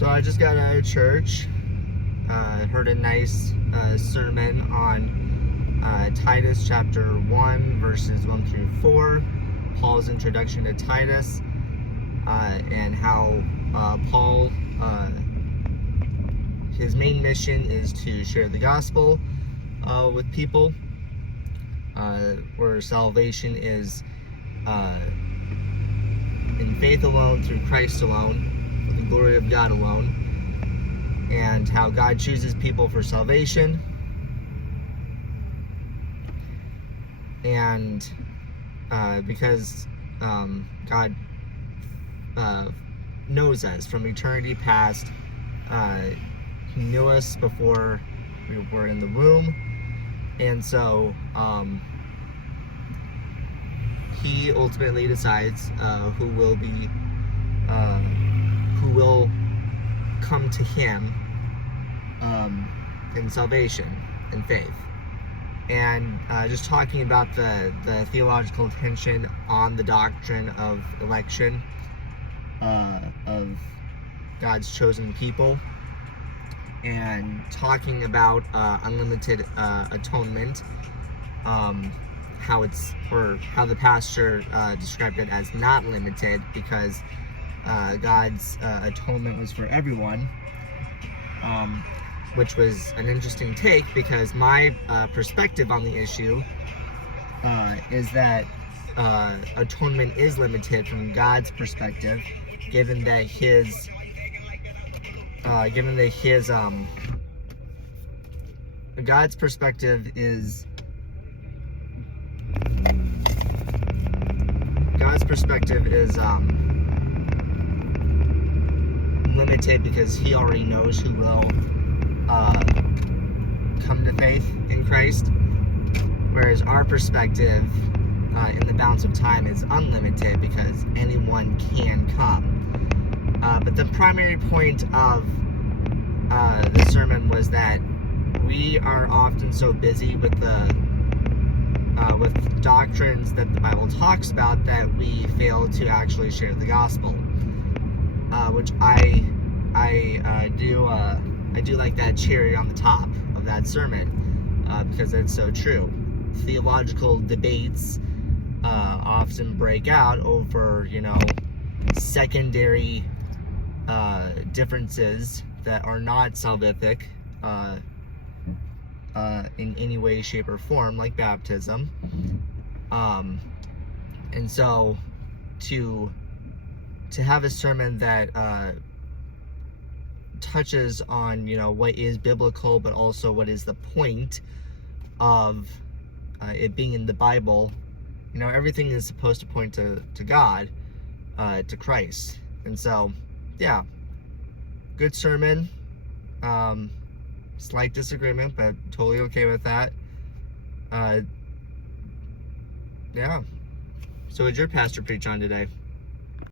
So I just got out of church, heard a nice sermon on Titus chapter 1, verses 1 through 4, Paul's introduction to Titus, and how Paul, his main mission is to share the gospel with people, where salvation is in faith alone, through Christ alone, for the glory of God alone, and how God chooses people for salvation, and because God knows us from eternity past. He knew us before we were in the womb, and so He ultimately decides who will come to Him in salvation and faith. And just talking about the theological tension on the doctrine of election of God's chosen people, and talking about unlimited atonement, how the pastor described it as not limited, because God's atonement was for everyone, which was an interesting take, because my perspective on the issue is that atonement is limited from God's perspective, given that God's perspective is limited because He already knows who will come to faith in Christ, whereas our perspective in the balance of time is unlimited because anyone can come. But the primary point of the sermon was that we are often so busy with doctrines that the Bible talks about that we fail to actually share the gospel, which I do like that cherry on the top of that sermon, because it's so true. Theological debates often break out over, secondary differences that are not salvific in any way, shape, or form, like baptism. And so to have a sermon that touches on what is biblical, but also what is the point of it being in the Bible. Everything is supposed to point to God, to Christ. And so, yeah, good sermon. Slight disagreement, but totally okay with that. Yeah. So what did your pastor preach on today?